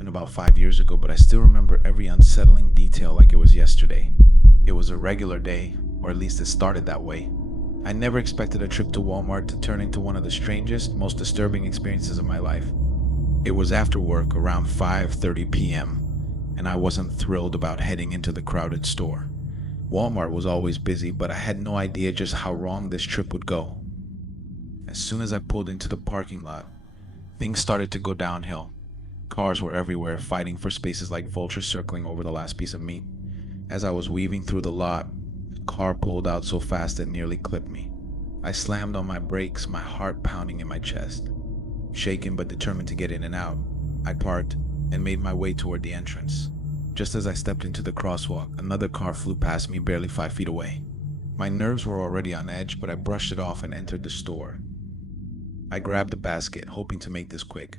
happened about 5 years ago, but I still remember every unsettling detail like it was yesterday. It was a regular day, or at least it started that way. I never expected a trip to Walmart to turn into one of the strangest, most disturbing experiences of my life. It was after work around 5:30 p.m., and I wasn't thrilled about heading into the crowded store. Walmart was always busy, but I had no idea just how wrong this trip would go. As soon as I pulled into the parking lot, things started to go downhill. Cars were everywhere, fighting for spaces like vultures circling over the last piece of meat. As I was weaving through the lot, a car pulled out so fast it nearly clipped me. I slammed on my brakes, my heart pounding in my chest. Shaken but determined to get in and out, I parked and made my way toward the entrance. Just as I stepped into the crosswalk, another car flew past me barely 5 feet away. My nerves were already on edge, but I brushed it off and entered the store. I grabbed a basket, hoping to make this quick.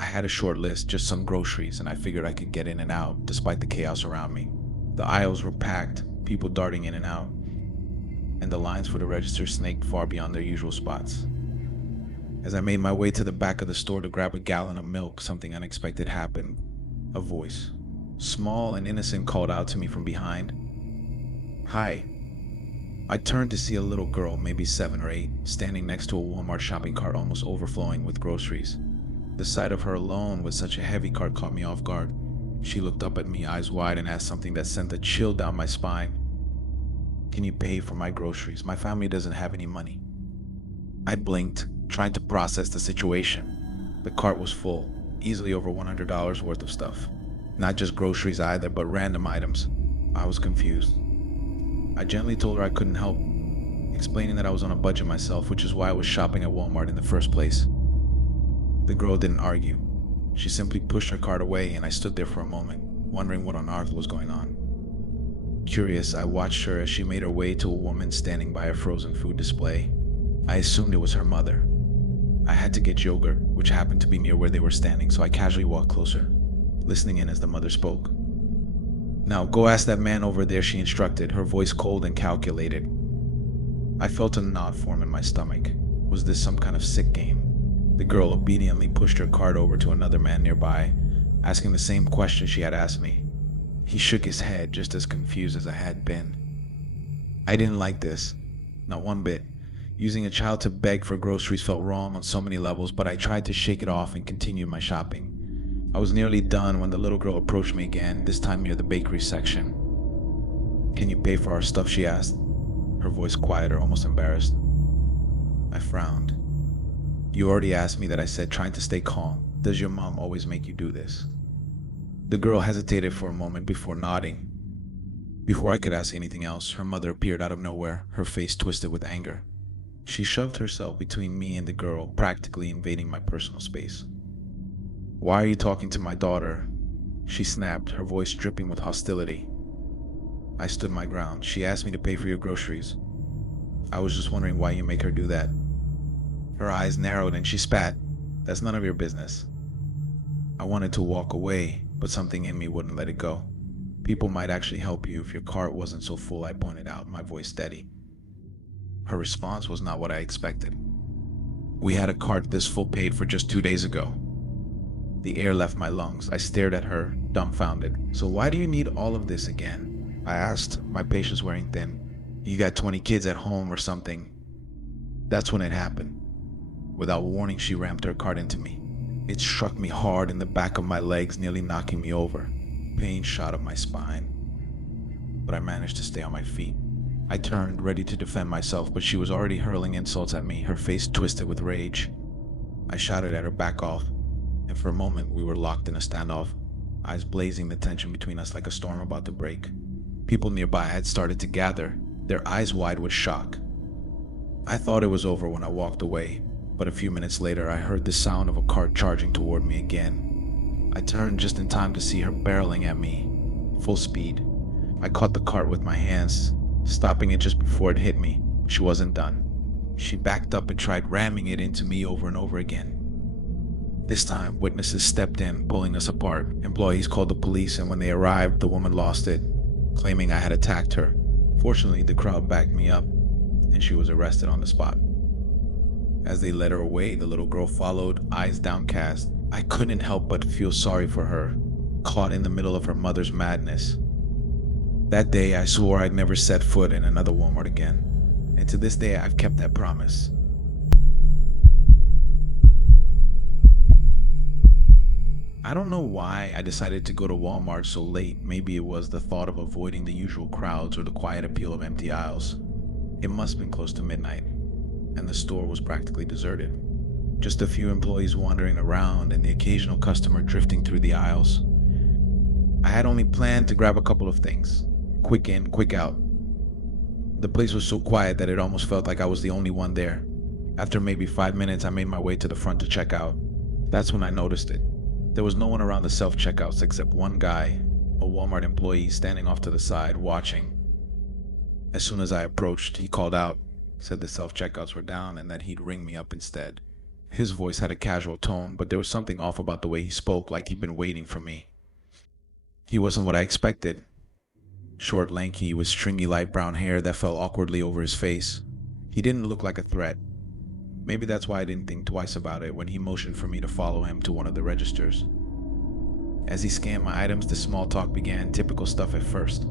I had a short list, just some groceries, and I figured I could get in and out despite the chaos around me. The aisles were packed, people darting in and out, and the lines for the register snaked far beyond their usual spots. As I made my way to the back of the store to grab a gallon of milk, something unexpected happened. A voice, small and innocent, called out to me from behind. "Hi." I turned to see a little girl, maybe 7 or 8, standing next to a Walmart shopping cart almost overflowing with groceries. The sight of her alone with such a heavy cart caught me off guard. She looked up at me, eyes wide, and asked something that sent a chill down my spine. "Can you pay for my groceries? My family doesn't have any money." I blinked, trying to process the situation. The cart was full, easily over $100 worth of stuff. Not just groceries either, but random items. I was confused. I gently told her I couldn't help, explaining that I was on a budget myself, which is why I was shopping at Walmart in the first place. The girl didn't argue. She simply pushed her cart away, and I stood there for a moment, wondering what on earth was going on. Curious, I watched her as she made her way to a woman standing by a frozen food display. I assumed it was her mother. I had to get yogurt, which happened to be near where they were standing, so I casually walked closer, listening in as the mother spoke. "Now, go ask that man over there," she instructed, her voice cold and calculated. I felt a knot form in my stomach. Was this some kind of sick game? The girl obediently pushed her cart over to another man nearby, asking the same question she had asked me. He shook his head, just as confused as I had been. I didn't like this, not one bit. Using a child to beg for groceries felt wrong on so many levels, but I tried to shake it off and continue my shopping. I was nearly done when the little girl approached me again, this time near the bakery section. "Can you pay for our stuff?" she asked, her voice quieter, almost embarrassed. I frowned. "You already asked me that," I said, trying to stay calm. "Does your mom always make you do this?" The girl hesitated for a moment before nodding. Before I could ask anything else, her mother appeared out of nowhere, her face twisted with anger. She shoved herself between me and the girl, practically invading my personal space. "Why are you talking to my daughter?" she snapped, her voice dripping with hostility. I stood my ground. "She asked me to pay for your groceries. I was just wondering why you make her do that." Her eyes narrowed and she spat. "That's none of your business." I wanted to walk away, but something in me wouldn't let it go. "People might actually help you if your cart wasn't so full," I pointed out, my voice steady. Her response was not what I expected. "We had a cart this full paid for just 2 days ago." The air left my lungs. I stared at her, dumbfounded. "So why do you need all of this again?" I asked, my patience wearing thin. "You got 20 kids at home or something?" That's when it happened. Without warning, she rammed her cart into me. It struck me hard in the back of my legs, nearly knocking me over. Pain shot up my spine, but I managed to stay on my feet. I turned, ready to defend myself, but she was already hurling insults at me, her face twisted with rage. I shouted at her, "Back off," and for a moment we were locked in a standoff, eyes blazing, the tension between us like a storm about to break. People nearby had started to gather, their eyes wide with shock. I thought it was over when I walked away, but a few minutes later I heard the sound of a cart charging toward me again. I turned just in time to see her barreling at me, full speed. I caught the cart with my hands, stopping it just before it hit me. She wasn't done. She backed up and tried ramming it into me over and over again. This time, witnesses stepped in, pulling us apart. Employees called the police, and when they arrived, the woman lost it, claiming I had attacked her. Fortunately, the crowd backed me up, and she was arrested on the spot. As they led her away, the little girl followed, eyes downcast, I couldn't help but feel sorry for her, caught in the middle of her mother's madness. That day, I swore I'd never set foot in another Walmart again, and to this day, I've kept that promise. I don't know why I decided to go to Walmart so late. Maybe it was the thought of avoiding the usual crowds or the quiet appeal of empty aisles. It must have been close to midnight, and the store was practically deserted. Just a few employees wandering around and the occasional customer drifting through the aisles. I had only planned to grab a couple of things. Quick in, quick out. The place was so quiet that it almost felt like I was the only one there. After maybe 5 minutes, I made my way to the front to check out. That's when I noticed it. There was no one around the self-checkouts except one guy, a Walmart employee, standing off to the side, watching. As soon as I approached, he called out, said the self-checkouts were down and that he'd ring me up instead. His voice had a casual tone, but there was something off about the way he spoke, like he'd been waiting for me. He wasn't what I expected. Short, lanky, with stringy light brown hair that fell awkwardly over his face. He didn't look like a threat. Maybe that's why I didn't think twice about it when he motioned for me to follow him to one of the registers. As he scanned my items, the small talk began, typical stuff at first.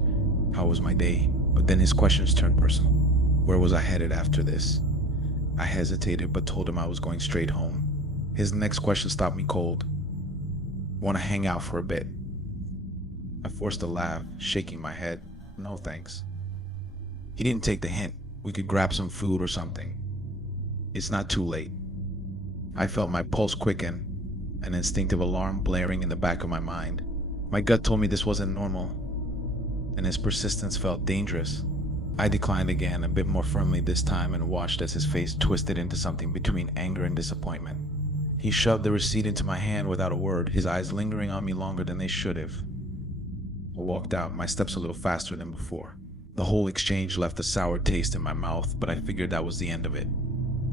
How was my day? But then his questions turned personal. Where was I headed after this? I hesitated, but told him I was going straight home. His next question stopped me cold. Want to hang out for a bit? I forced a laugh, shaking my head. No thanks. He didn't take the hint. We could grab some food or something. It's not too late. I felt my pulse quicken, an instinctive alarm blaring in the back of my mind. My gut told me this wasn't normal, and his persistence felt dangerous. I declined again, a bit more firmly this time, and watched as his face twisted into something between anger and disappointment. He shoved the receipt into my hand without a word, his eyes lingering on me longer than they should have. I walked out, my steps a little faster than before. The whole exchange left a sour taste in my mouth, but I figured that was the end of it.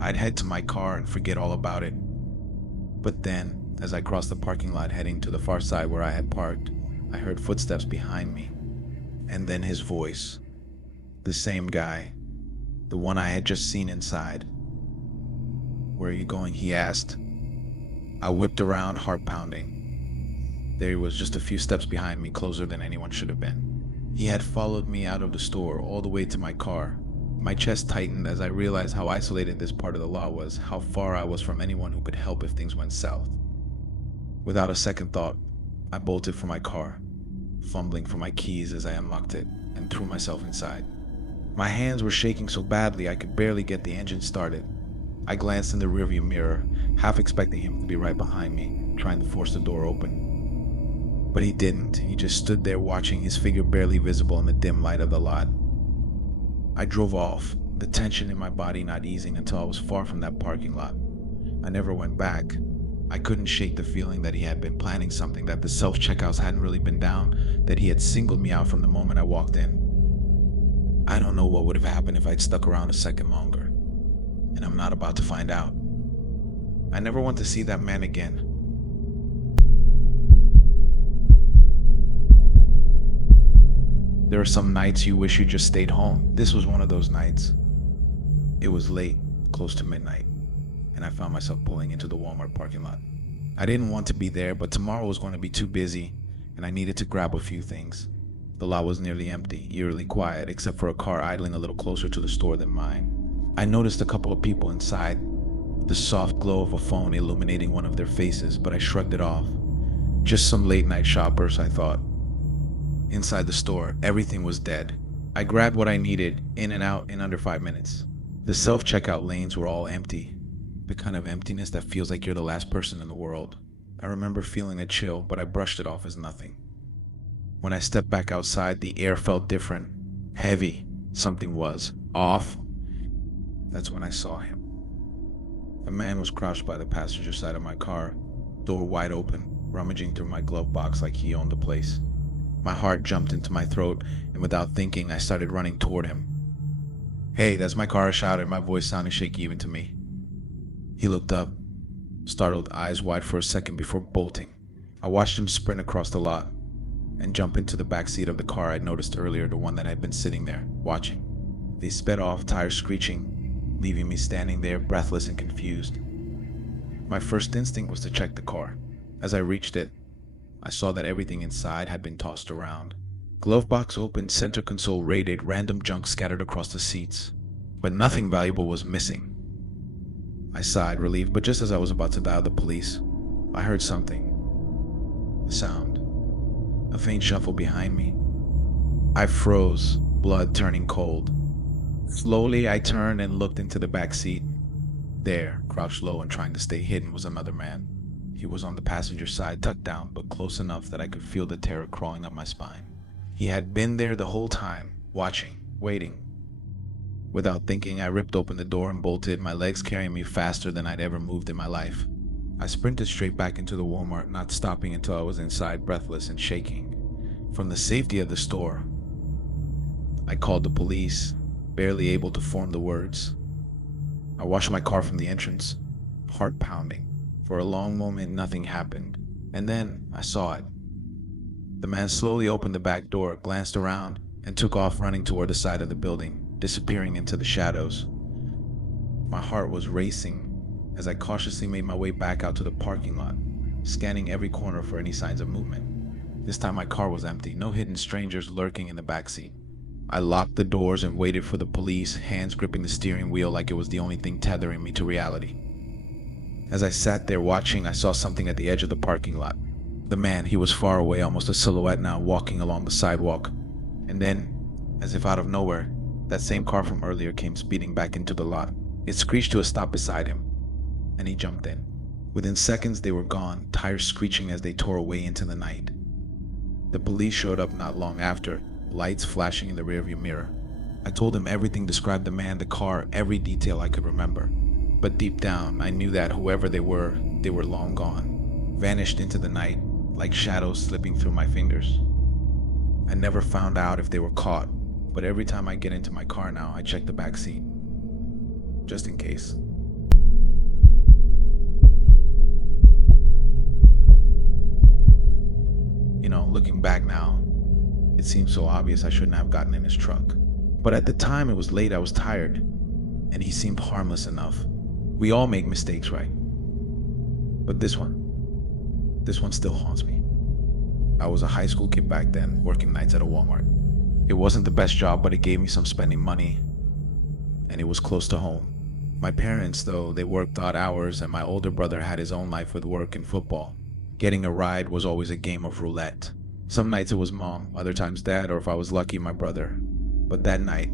I'd head to my car and forget all about it. But then, as I crossed the parking lot heading to the far side where I had parked, I heard footsteps behind me. And then his voice. The same guy. The one I had just seen inside. Where are you going? He asked. I whipped around, heart pounding. There he was, just a few steps behind me, closer than anyone should have been. He had followed me out of the store, all the way to my car. My chest tightened as I realized how isolated this part of the lot was, how far I was from anyone who could help if things went south. Without a second thought, I bolted for my car, fumbling for my keys as I unlocked it and threw myself inside. My hands were shaking so badly I could barely get the engine started. I glanced in the rearview mirror, half expecting him to be right behind me, trying to force the door open. But he didn't. He just stood there watching, his figure barely visible in the dim light of the lot. I drove off, the tension in my body not easing until I was far from that parking lot. I never went back. I couldn't shake the feeling that he had been planning something, that the self-checkouts hadn't really been down, that he had singled me out from the moment I walked in. I don't know what would have happened if I'd stuck around a second longer, and I'm not about to find out. I never want to see that man again. There are some nights you wish you just stayed home. This was one of those nights. It was late, close to midnight, and I found myself pulling into the Walmart parking lot. I didn't want to be there, but tomorrow was going to be too busy, and I needed to grab a few things. The lot was nearly empty, eerily quiet, except for a car idling a little closer to the store than mine. I noticed a couple of people inside, the soft glow of a phone illuminating one of their faces, but I shrugged it off. Just some late-night shoppers, I thought. Inside the store, everything was dead. I grabbed what I needed, in and out in under 5 minutes. The self-checkout lanes were all empty. The kind of emptiness that feels like you're the last person in the world. I remember feeling a chill, but I brushed it off as nothing. When I stepped back outside, the air felt different. Heavy. Something was off. That's when I saw him. A man was crouched by the passenger side of my car, door wide open, rummaging through my glove box like he owned the place. My heart jumped into my throat, and without thinking, I started running toward him. "Hey, that's my car," I shouted, my voice sounding shaky even to me. He looked up, startled, eyes wide for a second before bolting. I watched him sprint across the lot and jump into the back seat of the car I'd noticed earlier, the one that had been sitting there, watching. They sped off, tires screeching, leaving me standing there, breathless and confused. My first instinct was to check the car. As I reached it, I saw that everything inside had been tossed around. Glove box open, center console raided, random junk scattered across the seats. But nothing valuable was missing. I sighed, relieved, but just as I was about to dial the police, I heard something. A sound. A faint shuffle behind me. I froze, blood turning cold. Slowly, I turned and looked into the back seat. There, crouched low and trying to stay hidden, was another man. He was on the passenger side, tucked down, but close enough that I could feel the terror crawling up my spine. He had been there the whole time, watching, waiting. Without thinking, I ripped open the door and bolted, my legs carrying me faster than I'd ever moved in my life. I sprinted straight back into the Walmart, not stopping until I was inside, breathless and shaking. From the safety of the store, I called the police, barely able to form the words. I watched my car from the entrance, heart pounding. For a long moment, nothing happened. And then I saw it. The man slowly opened the back door, glanced around, and took off running toward the side of the building, disappearing into the shadows. My heart was racing as I cautiously made my way back out to the parking lot, scanning every corner for any signs of movement. This time my car was empty, no hidden strangers lurking in the backseat. I locked the doors and waited for the police, hands gripping the steering wheel like it was the only thing tethering me to reality. As I sat there watching, I saw something at the edge of the parking lot. The man, he was far away, almost a silhouette now, walking along the sidewalk. And then, as if out of nowhere, that same car from earlier came speeding back into the lot. It screeched to a stop beside him, and he jumped in. Within seconds, they were gone, tires screeching as they tore away into the night. The police showed up not long after, lights flashing in the rearview mirror. I told him everything, described the man, the car, every detail I could remember. But deep down, I knew that whoever they were long gone, vanished into the night, like shadows slipping through my fingers. I never found out if they were caught, but every time I get into my car now, I check the back seat, just in case. Looking back now, it seems so obvious I shouldn't have gotten in his truck. But at the time, it was late, I was tired, and he seemed harmless enough. We all make mistakes, right? But this one still haunts me. I was a high school kid back then, working nights at a Walmart. It wasn't the best job, but it gave me some spending money, and it was close to home. My parents, though, they worked odd hours, and my older brother had his own life with work and football. Getting a ride was always a game of roulette. Some nights it was mom, other times dad, or if I was lucky, my brother. But that night,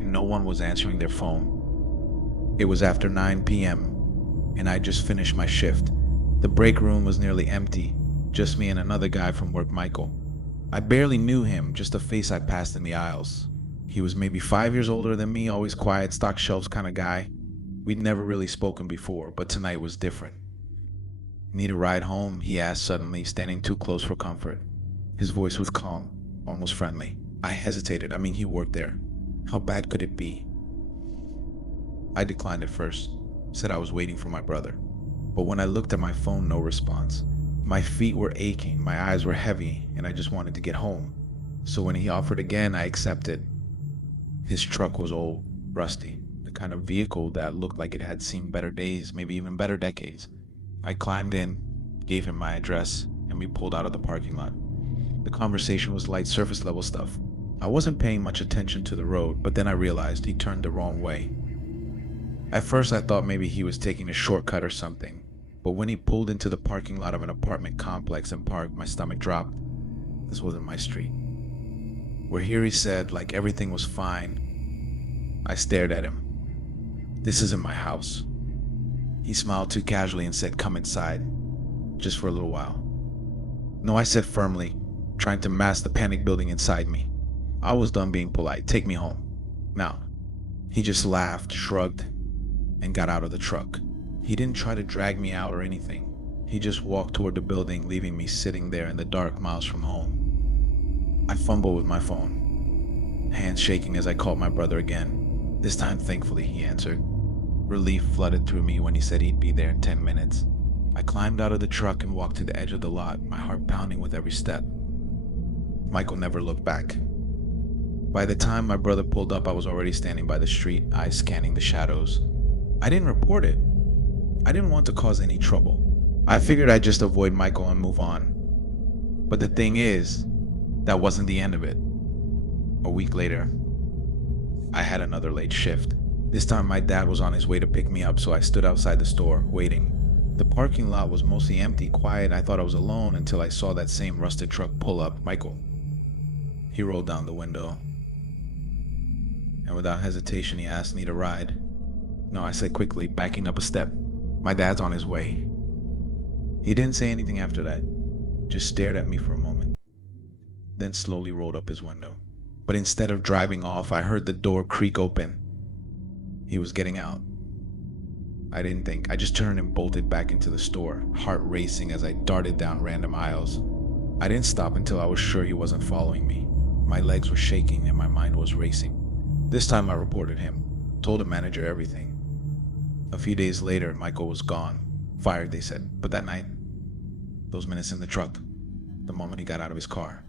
no one was answering their phone. It was after 9 p.m., and I just finished my shift. The break room was nearly empty, just me and another guy from work, Michael. I barely knew him, just a face I passed in the aisles. He was maybe 5 years older than me, always quiet, stock shelves kind of guy. We'd never really spoken before, but tonight was different. "Need a ride home?" he asked suddenly, standing too close for comfort. His voice was calm, almost friendly. I hesitated. He worked there. How bad could it be? I declined at first, said I was waiting for my brother. But when I looked at my phone, no response. My feet were aching, my eyes were heavy, and I just wanted to get home. So when he offered again, I accepted. His truck was old, rusty, the kind of vehicle that looked like it had seen better days, maybe even better decades. I climbed in, gave him my address, and we pulled out of the parking lot. The conversation was light, surface level stuff. I wasn't paying much attention to the road, but then I realized he turned the wrong way. At first I thought maybe he was taking a shortcut or something, but when he pulled into the parking lot of an apartment complex and parked, my stomach dropped. This wasn't my street. We're here, he said, like everything was fine. I stared at him. This isn't my house. He smiled too casually and said, "Come inside, just for a little while." No, I said firmly, trying to mask the panic building inside me. I was done being polite. Take me home. Now. He just laughed, shrugged, and got out of the truck. He didn't try to drag me out or anything. He just walked toward the building, leaving me sitting there in the dark miles from home. I fumbled with my phone, hands shaking as I called my brother again. This time, thankfully, he answered. Relief flooded through me when he said he'd be there in 10 minutes. I climbed out of the truck and walked to the edge of the lot, my heart pounding with every step. Michael never looked back. By the time my brother pulled up, I was already standing by the street, eyes scanning the shadows. I didn't report it. I didn't want to cause any trouble. I figured I'd just avoid Michael and move on. But the thing is, that wasn't the end of it. A week later, I had another late shift. This time my dad was on his way to pick me up, so I stood outside the store, waiting. The parking lot was mostly empty, quiet. I thought I was alone until I saw that same rusted truck pull up. Michael. He rolled down the window, and without hesitation he asked me to ride. No, I said quickly, backing up a step. My dad's on his way. He didn't say anything after that, just stared at me for a moment, then slowly rolled up his window. But instead of driving off, I heard the door creak open. He was getting out. I didn't think. I just turned and bolted back into the store, heart racing as I darted down random aisles. I didn't stop until I was sure he wasn't following me. My legs were shaking and my mind was racing. This time I reported him, told the manager everything. A few days later, Michael was gone. Fired, they said. But that night, those minutes in the truck, the moment he got out of his car,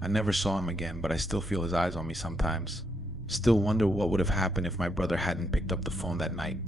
I never saw him again, but I still feel his eyes on me sometimes. Still wonder what would have happened if my brother hadn't picked up the phone that night.